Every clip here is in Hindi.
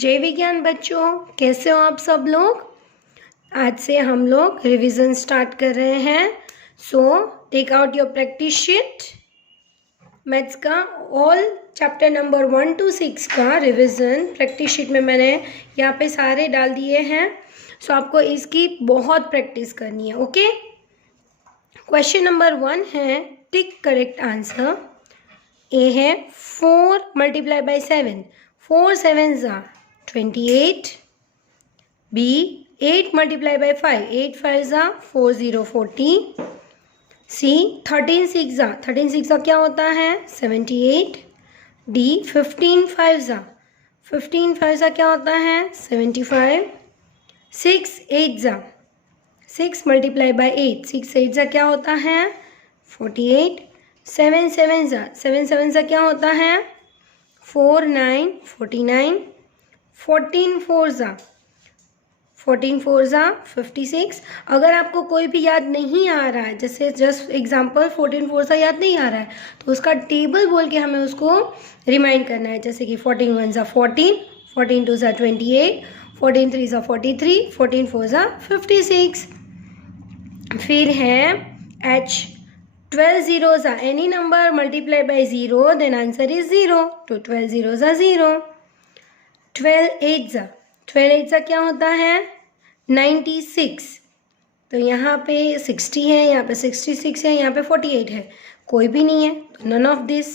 जय विज्ञान बच्चों, कैसे हो आप सब लोग। आज से हम लोग रिवीजन स्टार्ट कर रहे हैं। So take out your practice sheet. Maths का ऑल चैप्टर नंबर 1 to 6 का रिवीजन प्रैक्टिस शीट में मैंने यहाँ पे सारे डाल दिए हैं। सो आपको इसकी बहुत प्रैक्टिस करनी है। ओके, क्वेश्चन नंबर 1 है टिक करेक्ट आंसर। ए है 4 multiply by 7, 4 7s are 28. B 8 multiply by 5, 8 5s are 40 40. C 13 6 are 13 6 क्या होता है 78. D 15 5s are 15 5s क्या होता है 75. 6 8s are 6 multiply by 8, 6 8s क्या होता है 48. 7 7s are 7 7s क्या होता है 4 9 49. 14 4s are 56. अगर आपको कोई भी याद नहीं आ रहा है, जैसे जस्ट एग्जांपल 14 4s याद नहीं आ रहा है, तो उसका टेबल बोल के हमें उसको रिमाइंड करना है। जैसे कि 14 1s are 14, 14 2s are 28, 14 3s are 43, 14 4s are 56. फिर है H 12 zeros are any number multiply by 0, then answer is 0. तो 12 zeros are 0. 12 8s क्या होता है 96. तो यहाँ पे 60 है, यहाँ पे 66 है, यहाँ पे 48 है, कोई भी नहीं है, तो none of this.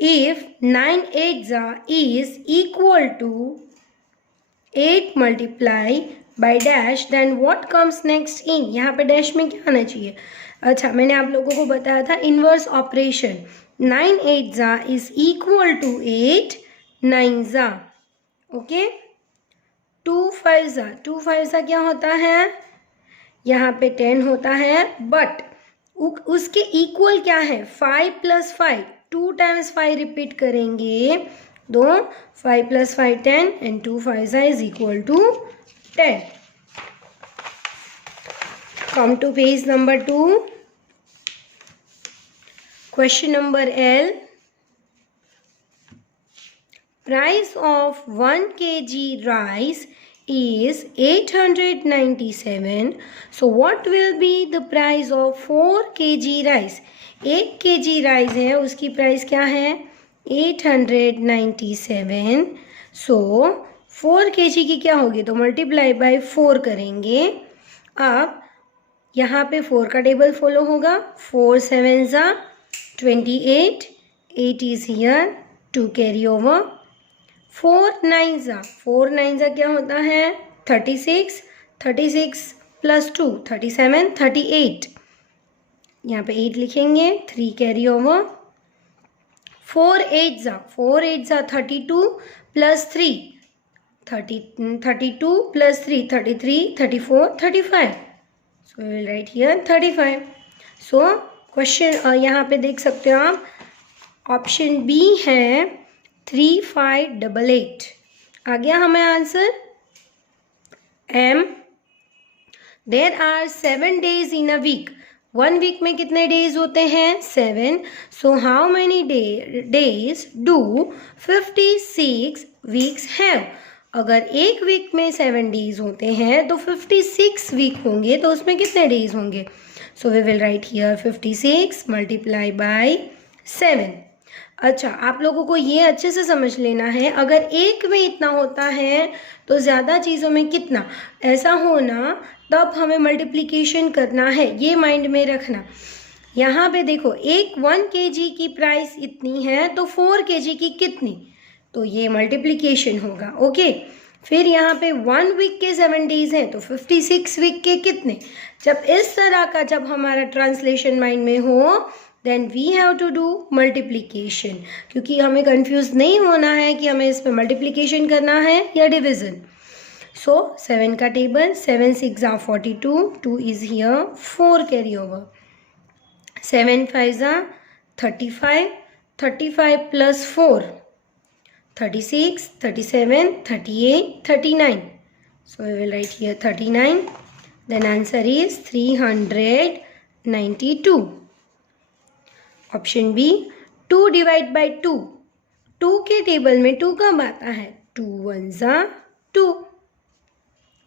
If 9 8s is equal to 8 multiply by dash, then what comes next in. यहाँ पे डैश में क्या आना चाहिए. अच्छा, मैंने आप लोगों को बताया था inverse operation. 9 8s is equal to 8 9s. Okay, 2 5s क्या होता है, यहाँ पे 10 होता है, बट उसके इक्वल क्या है 5 + 5, 2 times 5 रिपीट करेंगे, तो 5 + 5 10 and 2 5s is equal to 10. Come to page number 2. Question number L. Price of 1 kg rice is 897. So what will be the price of 4 kg rice? 1 kg rice है, उसकी प्राइस क्या है 897. सो 4 kg की क्या होगी, तो मल्टीप्लाई बाई 4 करेंगे. अब यहाँ पे 4 का टेबल फॉलो होगा. 4 7s are 28, 8 is here, 2 carry over. 4 9s क्या होता है 36, 36 + 2 37, 38, यहाँ पे 8 लिखेंगे, 3 carry over. 4 8s are 32 + 3, 32 + 3 33, 34 35. So we will write here 35. So question यहाँ पे देख सकते हो आप, ऑप्शन बी है 3588. आ गया हमें answer. Um, there are 7 days in a week. 1 week में कितने डेज होते हैं 7. So how many days do 56 weeks have. अगर एक वीक में 7 डेज होते हैं तो 56 वीक होंगे, तो उसमें कितने डेज होंगे. So we will write here 56 multiply by 7. अच्छा, आप लोगों को ये अच्छे से समझ लेना है, अगर एक में इतना होता है तो ज़्यादा चीज़ों में कितना, ऐसा होना तब हमें मल्टीप्लिकेशन करना है, ये माइंड में रखना. यहाँ पे देखो, एक 1 kg की प्राइस इतनी है, तो 4 kg की कितनी, तो ये मल्टीप्लिकेशन होगा. ओके, फिर यहाँ पे 1 वीक के 7 डेज हैं, तो 56 वीक के कितने. जब इस तरह का जब हमारा ट्रांसलेशन माइंड में हो, then we have to do multiplication, क्योंकि हमें कंफ्यूज नहीं होना है कि हमें इसमें मल्टीप्लिकेशन करना है या डिविज़न. सो 7 का table, 7 6 are 42, 2 is here, 4 carry over. 7 5s are 35, 35 + 4 36, 37, 38, 39. So we will write here 39. Then answer is 392. Option B, 2 divided by 2. 2 के टेबल में 2 कब आता है? 2 1 ज़ा 2,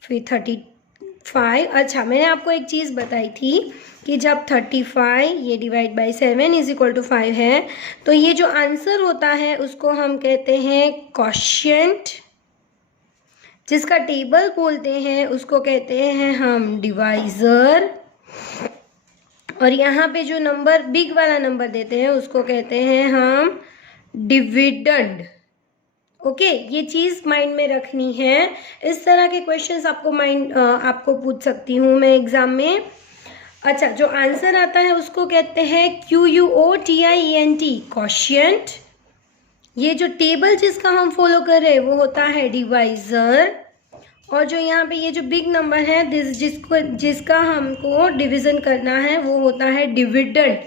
फिर 35। अच्छा, मैंने आपको एक चीज़ बताई थी कि जब 35 ये divide by 7 is equal to 5 है, तो ये जो आंसर होता है उसको हम कहते हैं क्वोशिएंट, जिसका टेबल बोलते हैं उसको कहते हैं हम डिवाइज़र, और यहाँ पे जो नंबर बिग वाला नंबर देते हैं उसको कहते हैं हम डिविडेंड। ओके, ये चीज़ माइंड में रखनी है। इस तरह के क्वेश्चंस आपको पूछ सकती हूँ मैं एग्जाम में। अच्छा, जो आंसर आता है उसको कहते हैं QUOTIENT, क्वोशिएंट। ये जो टेबल जिसका हम फॉलो कर रहे हैं वो होता है डिवाइज़र, और जो यहाँ पे ये जो बिग नंबर है जिसका हमको डिवीज़न करना है वो होता है डिविडेंड।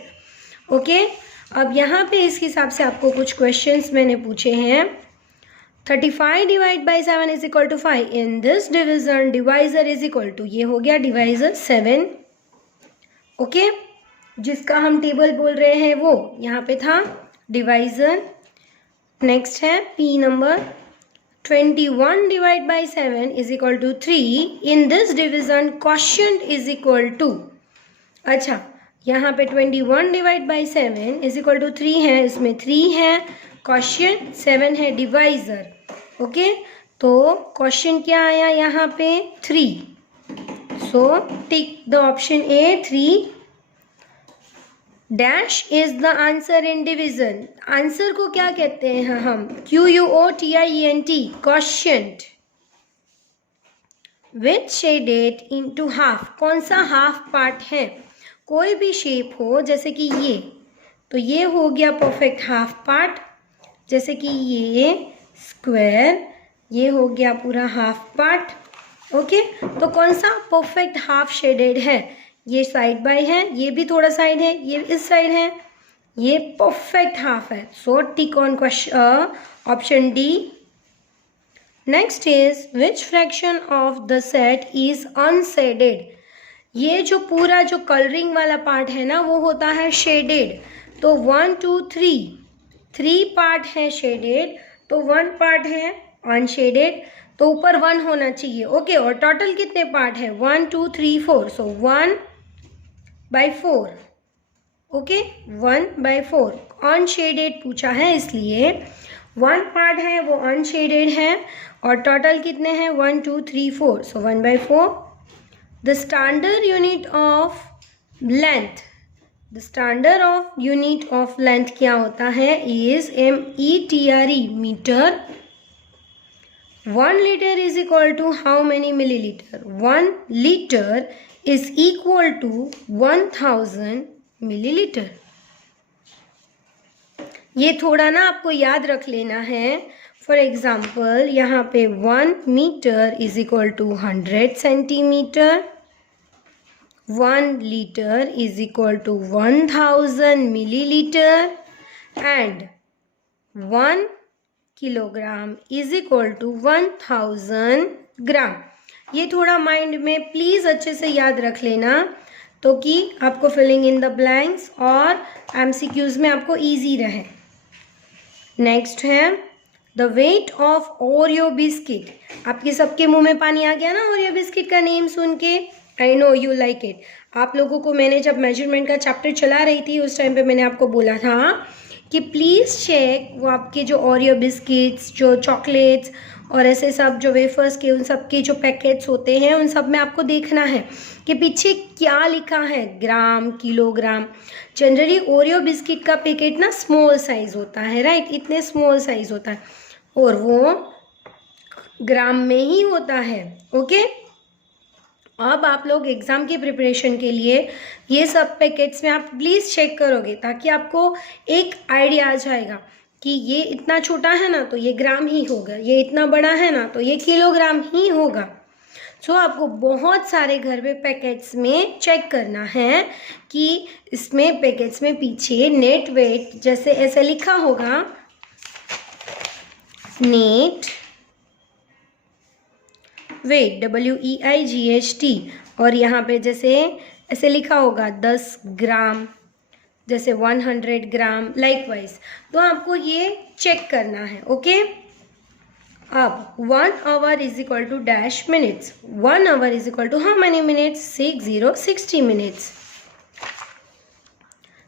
ओके, अब यहाँ पे इस हिसाब से आपको कुछ क्वेश्चंस मैंने पूछे हैं। 35 divide by 7 is equal to 5, in this division divisor is equal to, ये हो गया डिवाइज़र 7। ओके, जिसका हम टेबल बोल रहे हैं वो यहाँ पे था डिवाइज़र। नेक्स्ट है P number, 21 divide by 7 is equal to 3, in this division quotient is equal to. अच्छा, यहाँ पे 21 divide by 7 is equal to 3 है, इसमें 3 है, क्वोशिएंट 7 है, डिवाइज़र। ओके, तो क्वेश्चन क्या आया यहाँ पे? 3। सो tick the option A, 3 dash is the answer in division. Answer को क्या कहते हैं हम? QUOTIENT, quotient. विच शेडेड इनटू हाफ, कौन सा हाफ पार्ट है? कोई भी शेप हो, जैसे कि ये, तो ये हो गया परफेक्ट हाफ पार्ट, जैसे कि ये स्क्वायर, ये हो गया पूरा हाफ पार्ट। ओके, तो कौन सा परफेक्ट हाफ शेडेड है? ये साइड बाय है, ये भी थोड़ा साइड है, ये इस साइड है, ये परफेक्ट हाफ है। So tick on option D. Next is which fraction of the set is unshaded. ये जो पूरा जो कलरिंग वाला पार्ट है ना वो होता है शेडेड। तो 1 2 3 पार्ट है शेडेड, तो 1 पार्ट है अनशेडेड, तो ऊपर 1 होना चाहिए। ओके, और टोटल कितने पार्ट है? 1 2 3 4, सो 1/4। ओके, 1/4 अनशेडेड पूछा है, इसलिए 1 पार्ट है वो अनशेडेड है, और टोटल कितने हैं? 1 2 3 4, so 1/4। The standard unit of length, the standard of unit of length क्या होता है? Is METRE, metre. 1 liter is equal to how many milliliter? 1 liter is equal to 1000 milliliter. ये थोड़ा ना आपको याद रख लेना है। फॉर एग्जाम्पल यहाँ पे 1 metre is equal to 100 centimetre, 1 liter is equal to 1000 milliliter, and 1 kilogram is equal to 1000 ग्राम। ये थोड़ा माइंड में प्लीज़ अच्छे से याद रख लेना, तो कि आपको फिलिंग इन द ब्लैंक्स और MCQs में आपको इजी रहे। नेक्स्ट है the weight of Oreo biscuit. आपके सबके मुंह में पानी आ गया ना ओरियो बिस्किट का नेम सुन के? I know you like it. आप लोगों को मैंने जब मेजरमेंट का चैप्टर चला रही थी उस टाइम पे मैंने आपको बोला था कि प्लीज़ चेक वो आपके जो ओरियो बिस्किट्स, जो चॉकलेट्स और ऐसे सब जो वेफर्स के उन सब के जो पैकेट्स होते हैं उन सब में आपको देखना है कि पीछे क्या लिखा है, ग्राम, किलोग्राम। जनरली ओरियो बिस्किट का पैकेट ना स्मॉल साइज़ होता है, राइट, इतने स्मॉल साइज़ होता है और वो ग्राम में ही होता है। ओके, अब आप लोग एग्ज़ाम की प्रिपरेशन के लिए ये सब पैकेट्स में आप प्लीज़ चेक करोगे ताकि आपको एक आइडिया आ जाएगा कि ये इतना छोटा है ना तो ये ग्राम ही होगा, ये इतना बड़ा है ना तो ये किलोग्राम ही होगा। सो आपको बहुत सारे घर पे पैकेट्स में चेक करना है कि इसमें पैकेट्स में पीछे नेट वेट जैसे ऐसे लिखा होगा, नेट वेट WEIGHT, और यहाँ पे जैसे ऐसे लिखा होगा 10 ग्राम, जैसे 100 ग्राम लाइकवाइज। तो आपको ये चेक करना है। ओके, अब 1 hour is equal to dash minutes. 1 hour is equal to how many minutes? 60 minutes.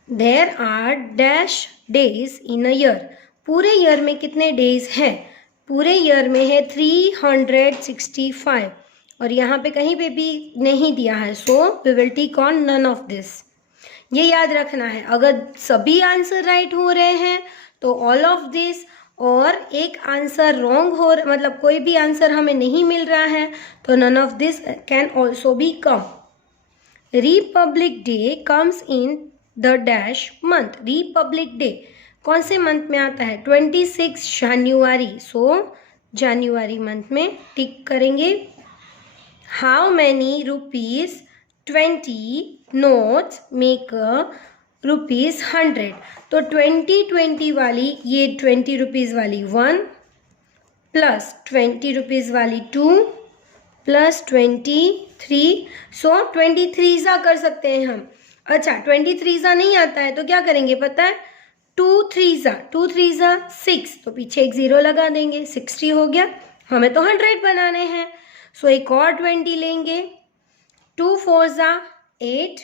There are dash days in a year. पूरे ईयर में कितने डेज हैं? पूरे ईयर में है 365 और यहाँ पे कहीं पे भी नहीं दिया है, so we will tick on none of this. ये याद रखना है, अगर सभी आंसर राइट हो रहे हैं तो ऑल ऑफ दिस, और एक आंसर रॉन्ग हो, मतलब कोई भी आंसर हमें नहीं मिल रहा है तो none of this can also be come. Republic day comes in the dash month. Republic day कौन से मंथ में आता है? 26 जनवरी। सो जनवरी मंथ में टिक करेंगे। How many rupees 20 notes make rupees 100। तो 20 वाली, ये 20 रुपीज़ वाली 1 प्लस 20 रुपीज़ वाली 2 प्लस 23, सो 23 कर सकते हैं हम। अच्छा, 23 नहीं आता है तो क्या करेंगे पता है? 2 3 6, तो पीछे एक 0 लगा देंगे, 60 हो गया। हमें तो 100 बनाने हैं, सो एक और 20 लेंगे। 2 4 8,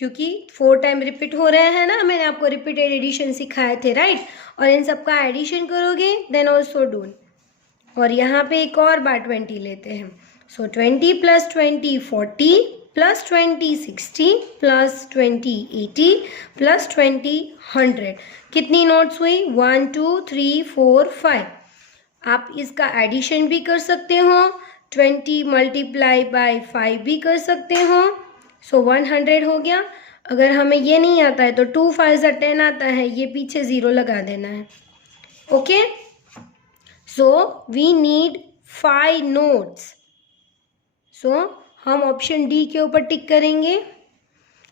क्योंकि 4 टाइम रिपीट हो रहे हैं ना, मैंने आपको रिपीटेड एडिशन सिखाए थे, राइट? और इन सब का एडिशन करोगे देन ऑल्सो डून। और यहाँ पे एक और बार 20 लेते हैं। सो 20 प्लस 20 40 प्लस 20 60 प्लस 20 80 प्लस 20 100। कितनी नोट्स हुई? 1 2 3 4 5। आप इसका एडिशन भी कर सकते हो, 20 मल्टीप्लाई बाय 5 भी कर सकते हो। सो 100 हो गया। अगर हमें ये नहीं आता है तो 2 5 10 आता है, ये पीछे 0 लगा देना है। Okay, so we need 5 notes. So हम ऑप्शन डी के ऊपर टिक करेंगे।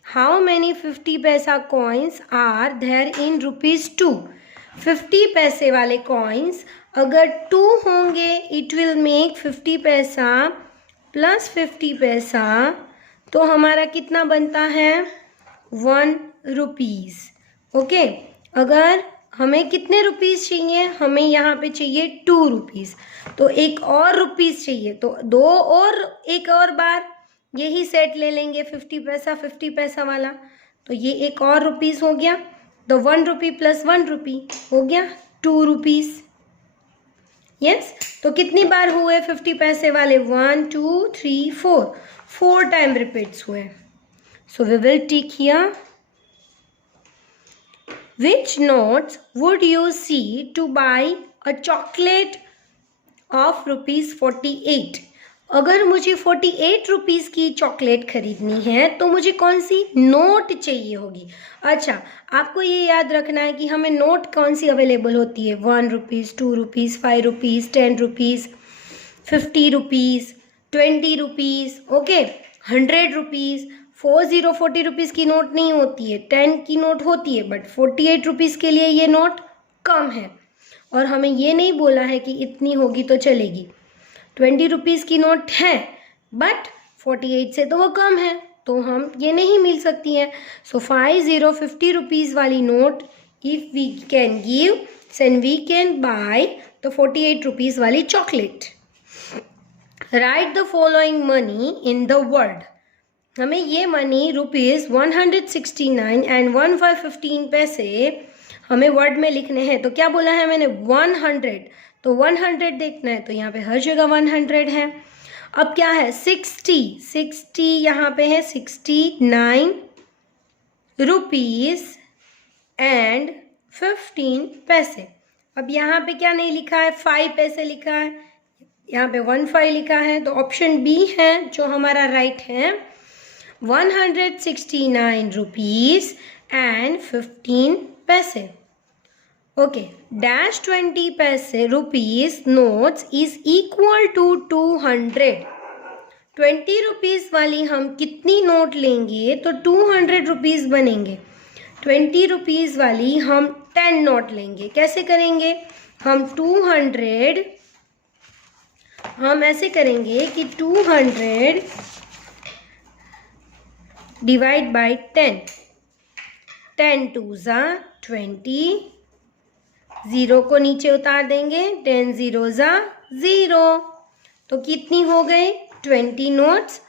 हाउ मैनी 50 पैसा कॉइन्स आर देयर इन ₹2। 50 पैसे वाले कॉइन्स अगर 2 होंगे, इट विल मेक 50 पैसा प्लस 50 पैसा, तो हमारा कितना बनता है? 1 रुपीज़। ओके, अगर हमें कितने रुपीज़ चाहिए? हमें यहाँ पे चाहिए 2 रुपीज़, तो एक और रुपीज़ चाहिए, तो 2 और एक और बार यही सेट ले लेंगे 50 पैसा वाला, तो ये एक और रुपीज़ हो गया। तो 1 रुपी प्लस 1 रुपी हो गया 2 रुपीज़। यस, तो कितनी बार हुए 50 पैसे वाले? 1 2 3 4 टाइम रिपीट्स हुए। So we will tick here. Which notes would you see to buy a chocolate of ₹48? अगर मुझे 48 रुपीज़ की चॉकलेट खरीदनी है तो मुझे कौन सी नोट चाहिए होगी? अच्छा, आपको ये याद रखना है कि हमें नोट कौन सी अवेलेबल होती है। 1 rupees, 2 rupees, 5 rupees, 10 rupees, 50 rupees, 20 rupees, okay, 100 rupees. 40 rupees की नोट नहीं होती है, 10 की नोट होती है, बट 48 रुपीज़ के लिए ये नोट कम है। और हमें ये नहीं बोला है कि इतनी होगी तो चलेगी। 20 रुपीज़ की नोट है बट 48 से तो वो कम है, तो हम ये नहीं मिल सकती हैं। सो 50 रुपीज़ वाली note if we can give, then we can buy the 48 rupees वाली chocolate. Write the following money in the word. हमें ये मनी ₹169 एंड 1/15 पैसे हमें वर्ड में लिखने हैं। तो क्या बोला है मैंने? 100, तो 100 देखना है, तो यहाँ पे हर जगह 100 है। अब क्या है? 60 यहाँ पे है 69 रुपीज़ एंड 15 पैसे। अब यहाँ पे क्या नहीं लिखा है? 5 पैसे लिखा है, यहाँ पे 15 लिखा है, तो ऑप्शन बी है जो हमारा राइट है। 169 रुपीज़ एंड 15 पैसे। ओके, डैश 20 पैसे rupees notes is equal to 200। 20 rupees वाली हम कितनी नोट लेंगे तो 200 रुपीज़ बनेंगे। 20 रुपीज़ वाली हम 10 नोट लेंगे। कैसे करेंगे? हम 200, हम ऐसे करेंगे कि 200 डिवाइड बाय 10, 10 2 ज़ा 20, 0 को नीचे उतार देंगे, 10 0 ज़ा 0, तो कितनी हो गई 20 नोट्स।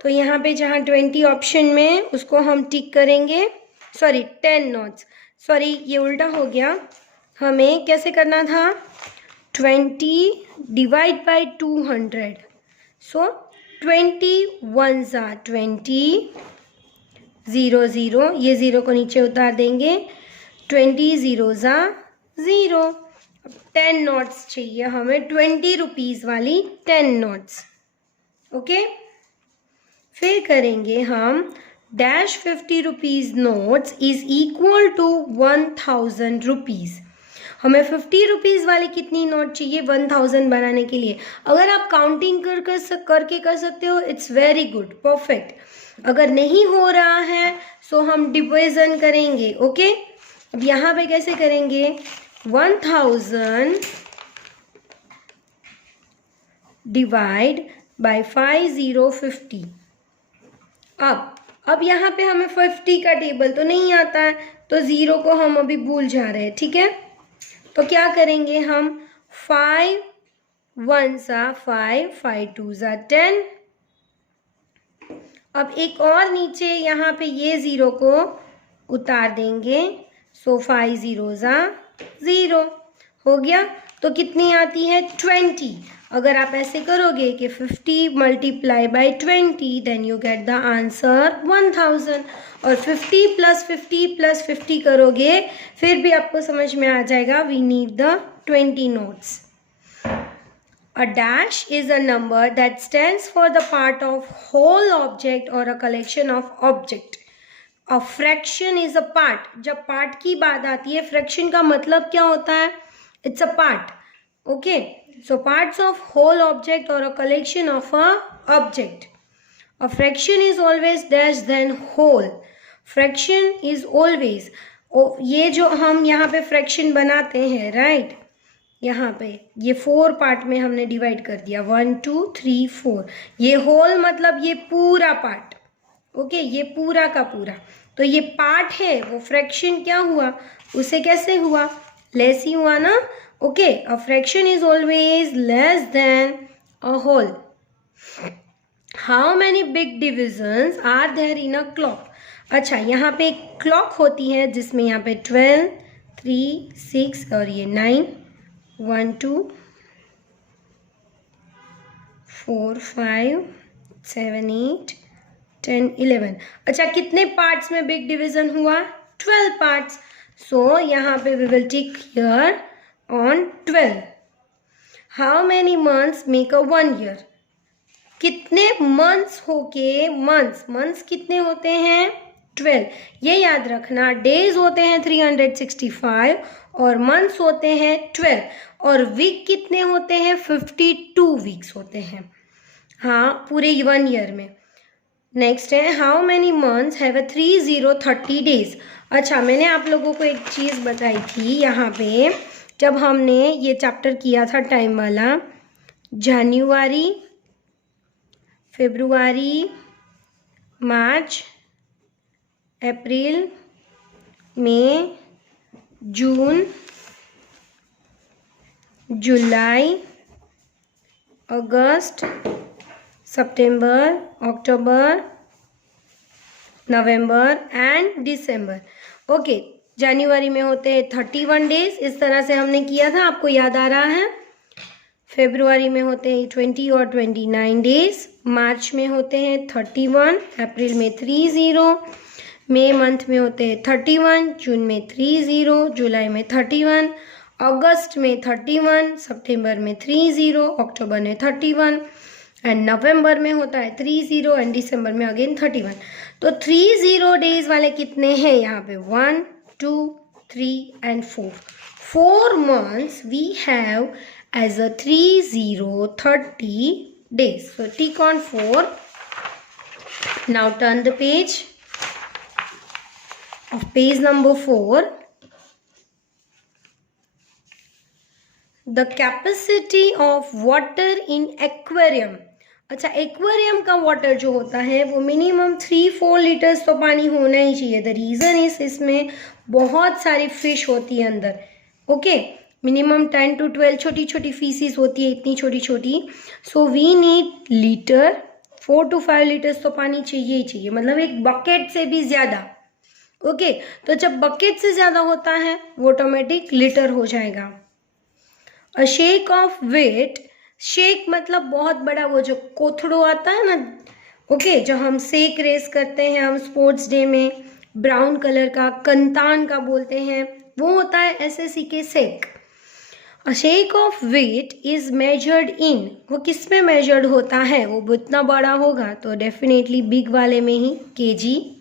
तो यहाँ पे जहाँ 20 ऑप्शन में उसको हम टिक करेंगे, सॉरी 10 नोट्स, सॉरी ये उल्टा हो गया, हमें कैसे करना था 20 डिवाइड बाई 200, सो 20 1 ज़ा 20, 0 0, ये 0 को नीचे उतार देंगे, 20 0 ज़ा 0। 10 नोट्स चाहिए हमें, 20 रुपीज़ वाली 10 नोट्स, ओके। फिर करेंगे हम dash 50 rupees notes is equal to 1000 rupees. हमें 50 रुपीज़ वाली कितनी नोट चाहिए 1000 बनाने के लिए। अगर आप काउंटिंग करके कर सकते हो, इट्स वेरी गुड, परफेक्ट। अगर नहीं हो रहा है सो हम डिवीजन करेंगे, ओके। अब यहाँ पे कैसे करेंगे 1000 डिवाइड बाय 5050। अब यहाँ पे हमें 50 का टेबल तो नहीं आता है, तो 0 को हम अभी भूल जा रहे हैं, ठीक है। तो क्या करेंगे हम 5 1 ज़ा 5, 5 2 ज़ा 10। अब एक और नीचे यहाँ पे ये 0 को उतार देंगे, सो 5 0 ज़ा 0 हो गया। तो कितनी आती है 20। अगर आप ऐसे करोगे कि 50 multiply by 20 then you get the answer 1000, और 50 प्लस 50 प्लस 50 करोगे फिर भी आपको समझ में आ जाएगा, we need the 20 notes. A dash is a number that stands for the part of whole object or a collection of object. A fraction is a part. जब part की बात आती है, fraction का मतलब क्या होता है, it's a part, okay. So parts of whole object or a collection of a object. A fraction is always dash than whole. Fraction is always, ये जो हम यहाँ पे fraction बनाते हैं, right, यहाँ पे ये 4 पार्ट में हमने डिवाइड कर दिया, 1 2 3 4। ये होल मतलब ये पूरा पार्ट, ओके, ये पूरा का पूरा। तो ये पार्ट है, वो फ्रैक्शन क्या हुआ, उसे कैसे हुआ, लेस ही हुआ ना, okay. A fraction is always less than a whole. How many big divisions are there in a clock. अच्छा, यहाँ पे एक क्लॉक होती है जिसमें यहाँ पे 12 3 6 और ये 9 1 2 4 5 7 8 10 11। अच्छा, कितने पार्ट्स में बिग डिवीजन हुआ 12 पार्ट्स। सो यहाँ पे we will tick here on 12। How many months make a 1 year. कितने मंथ्स होके, मंथ्स कितने होते हैं 12। ये याद रखना, डेज होते हैं 365 और मंथ्स होते हैं 12, और वीक कितने होते हैं 52 वीक्स होते हैं, हाँ, पूरे 1 ईयर में। नेक्स्ट है how many months have a 30 days. अच्छा, मैंने आप लोगों को एक चीज़ बताई थी यहाँ पे जब हमने ये चैप्टर किया था टाइम वाला, जनवरी, फरवरी, मार्च, अप्रैल, मई, जून, जुलाई, अगस्त, सितंबर, अक्टूबर, नवंबर एंड दिसंबर, ओके। जनवरी में होते हैं 31 डेज, इस तरह से हमने किया था, आपको याद आ रहा है। फरवरी में होते हैं 20 और 29 डेज, मार्च में होते हैं 31, अप्रैल में 30, मई मंथ में होते हैं 31, जून में 30, जुलाई में 31, अगस्त में 31, सितंबर में 30, अक्टूबर में 31 एंड नवंबर में होता है 30 एंड दिसंबर में अगेन 31। तो 30 डेज वाले कितने हैं यहाँ पे 1 2 3 and 4। 4 months we have as a 30 days. So tick on 4. Now turn the page of page number 4. The capacity of water in aquarium. अच्छा, एक्वेरियम का वाटर जो होता है वो मिनिमम 3-4 लीटर्स तो पानी होना ही चाहिए। द रीज़न इज इसमें बहुत सारी फिश होती है अंदर। ओके, मिनिमम 10 to 12 छोटी छोटी फीसिस होती है, इतनी छोटी छोटी। So we need litre, 4 to 5 litres तो पानी चाहिए ही चाहिए, मतलब एक बकेट से भी ज़्यादा। ओके, तो जब बकेट से ज़्यादा होता है वो ऑटोमेटिक लीटर हो जाएगा। A shake of weight, shake मतलब बहुत बड़ा, वो जो कोथड़ो आता है ना, ओके, जो हम सेक रेस करते हैं हम स्पोर्ट्स डे में, ब्राउन कलर का, कंतान का बोलते हैं, वो होता है एसएससी के सेक। A shake of weight is measured in, वो किस में मेजर्ड होता है, वो इतना बड़ा होगा तो डेफिनेटली बिग वाले में ही, KG.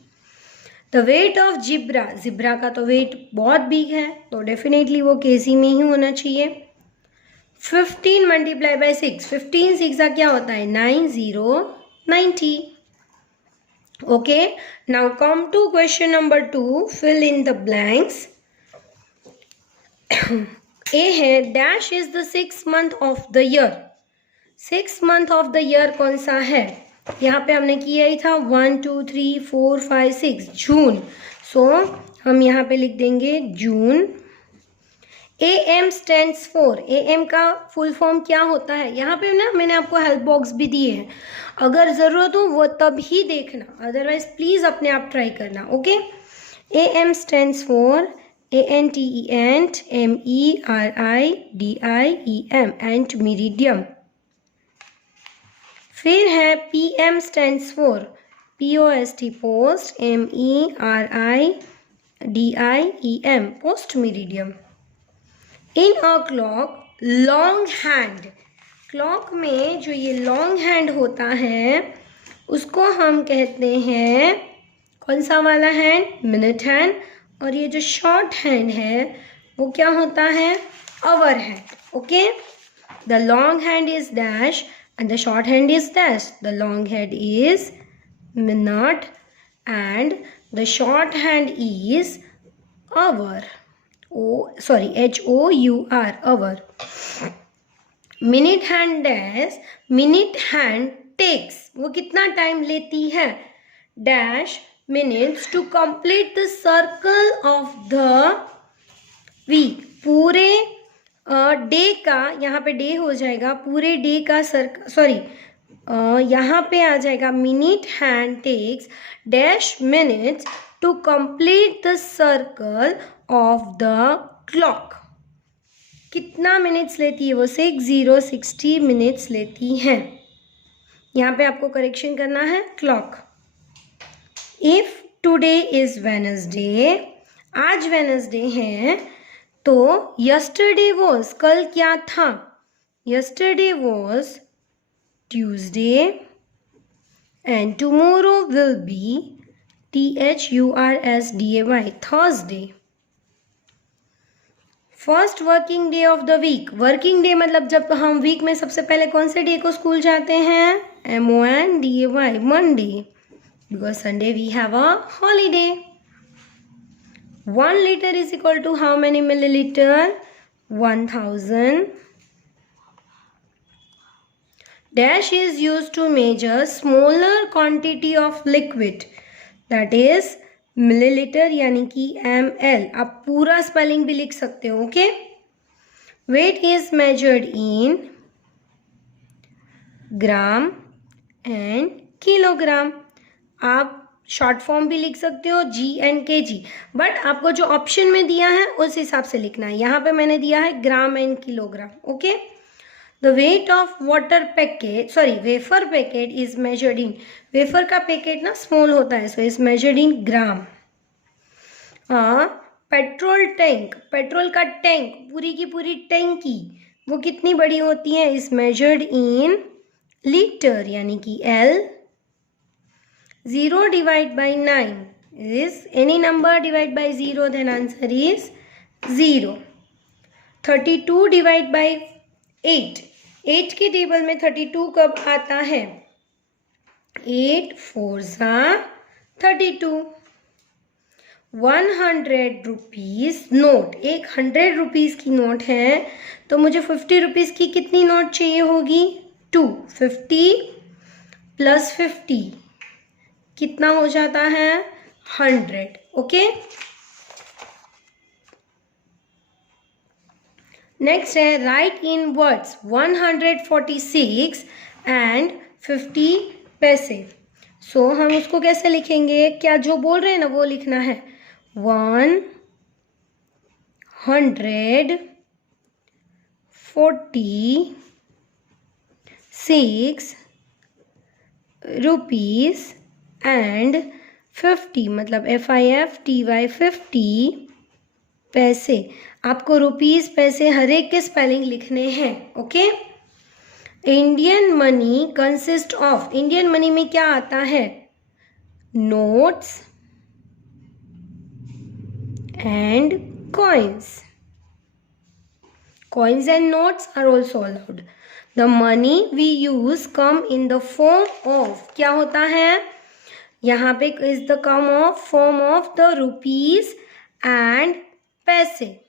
The weight of zebra, zebra का तो वेट बहुत बिग है तो डेफिनेटली वो केजी में ही होना चाहिए। 15 मल्टीप्लाई बाय 6, 15 6 का क्या होता है 90। Okay, now come to question number 2, fill in the blanks. A है dash is the 6th month of the year. 6th month of the year कौन सा है, यहाँ पे हमने किया ही था 1 2 3 4 5 6, जून। सो हम यहाँ पे लिख देंगे जून। AM स्टैंड्स फॉर, AM का फुल फॉर्म क्या होता है, यहाँ पे ना मैंने आपको हेल्प बॉक्स भी दिए हैं, अगर ज़रूरत हो वो तब ही देखना, अदरवाइज प्लीज़ अपने आप ट्राई करना। Okay, AM stands for ANTENT MERIDIEM, ant meridiem. फिर है PM stands for POST, post, MERIDIEM, post meridiem. In a clock, long hand, clock में जो ये लॉन्ग हैंड होता है उसको हम कहते हैं कौन सा वाला हैंड, मिनट हैंड। और ये जो शॉर्ट हैंड है वो क्या होता है, hour hand. Okay, the long hand is dash and the short hand is dash. The long hand is minute and the short hand is hour, HOUR, hour. Minute hand dash, minute hand takes, वो कितना टाइम लेती है, dash minutes to complete the circle of the week. पूरे डे का, यहाँ पे डे हो जाएगा, पूरे डे का यहाँ पे आ जाएगा minute hand takes dash minutes to complete the circle of the clock. कितना मिनट्स लेती है वो, 60 मिनट्स लेती है। यहाँ पे आपको करेक्शन करना है clock. If today is Wednesday, आज वेनसडे है, तो यस्टरडे वॉज, कल क्या था, yesterday was Tuesday and tomorrow will be THURSDAY, Thursday. First working day of the week, working day मतलब जब हम वीक में सबसे पहले कौन से डे को स्कूल जाते हैं, MONDAY, Monday, because Sunday we have a holiday. 1 liter is equal to how many millilitre, 1000। Dash is use to measure smaller quantity of liquid, that is millilitre यानी कि ml। आप पूरा स्पेलिंग भी लिख सकते हो। Okay, weight is measured in gram and kilogram. आप शॉर्ट फॉर्म भी लिख सकते हो GN KG, बट आपको जो ऑप्शन में दिया है उस हिसाब से लिखना है। यहाँ पे मैंने दिया है ग्राम and kilogram. Okay, the weight of water packet, wafer packet is measured in, wafer का पैकेट ना स्मॉल होता है, so is measured in gram. Petrol tank, petrol का टैंक, पूरी की पूरी टैंकी, वो कितनी बड़ी होती है, इज मेजर्ड इन लीटर यानी कि L। 0 divided by 9 is any number divided by 0, then answer is 0. 32 divided by 8, 8 के टेबल में 32 कब आता है, 8 4 32। 100 रुपीज़ नोट, एक 100 रुपीज़ की नोट है, तो मुझे 50 रुपीज़ की कितनी नोट चाहिए होगी, 2। 50 प्लस 50 कितना हो जाता है 100. ओके, नेक्स्ट है राइट इन वर्ड्स 146 एंड 50 पैसे. सो हम उसको कैसे लिखेंगे, क्या जो बोल रहे हैं ना वो लिखना है 146 रुपीस एंड 50 मतलब FIFTY 50 पैसे. आपको रुपीस पैसे हर एक के स्पेलिंग लिखने हैं. Okay, Indian money consist of, Indian money में क्या आता है, notes and coins. Coins and notes are also allowed. The money we use come in the form of, क्या होता है यहाँ पे, is the form of the rupees and पैसे.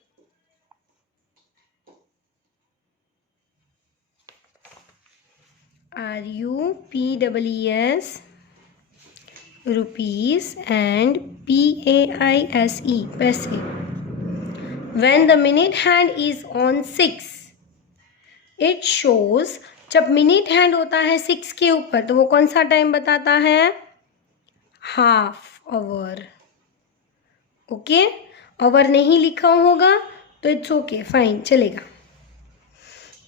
RUPEES rupees and PAISE पैसे. When the minute hand is on 6, it shows, जब मिनट हैंड होता है 6 के ऊपर तो वो कौन सा टाइम बताता है, हाफ आवर. ओके, आवर नहीं लिखा होगा तो इट्स ओके, फाइन, चलेगा.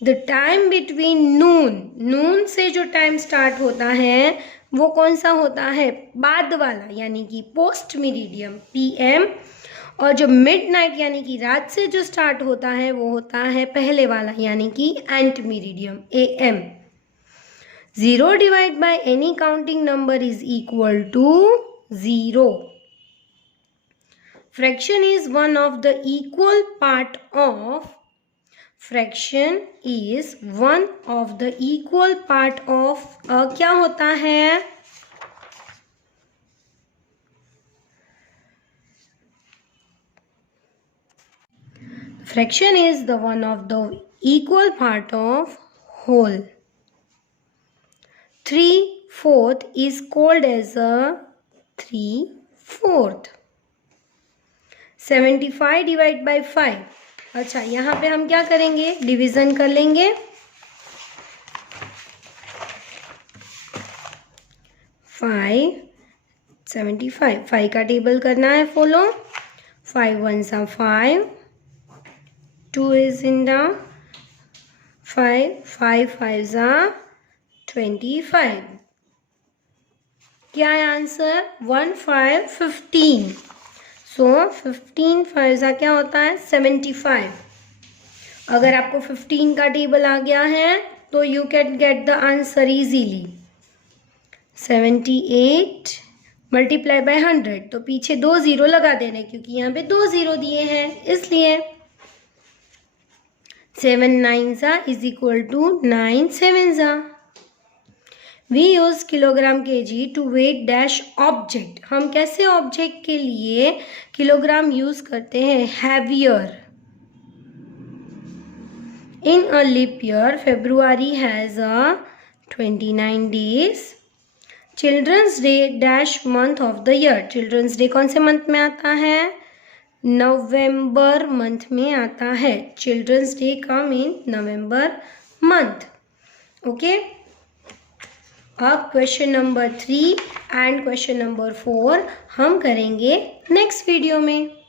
द टाइम बिटवीन नून, नून से जो टाइम स्टार्ट होता है वो कौन सा होता है, बाद वाला, यानी कि पोस्ट मेरिडियम PM. और जो मिडनाइट यानी कि रात से जो स्टार्ट होता है वो होता है पहले वाला, यानी कि ante meridiem AM. 0 divide by any counting number is equal to 0. Fraction is one of the equal part of, fraction is one of the equal part of, क्या होता है, fraction is the one of the equal part of whole. 3/4 is called as a 3/4. 75 divide by 5. अच्छा, यहाँ पे हम क्या करेंगे, डिवीजन कर लेंगे. 75 5 का टेबल करना है follow. 5 1s are 5, 2 is in down, 5 5s are 25. क्या है आंसर, 1 5 15. सो 15 5s क्या होता है 75. अगर आपको 15 का टेबल आ गया है तो you can get the answer easily. 78 multiply by 100, तो पीछे 2 0 लगा देने क्योंकि यहाँ पे 2 0 दिए हैं इसलिए. 7 9s is equal to 9 7s. We use kilogram kg to weight dash object. हम कैसे ऑब्जेक्ट के लिए किलोग्राम यूज करते हैं, heavier. In a leap year, February has a 29 days. Children's Day dash month of the year. Children's Day कौन से मंथ में आता है, नवंबर मंथ में आता है. चिल्ड्रंस डे कम इन नवंबर मंथ. ओके, अब question number 3 and question number 4 हम करेंगे नेक्स्ट वीडियो में.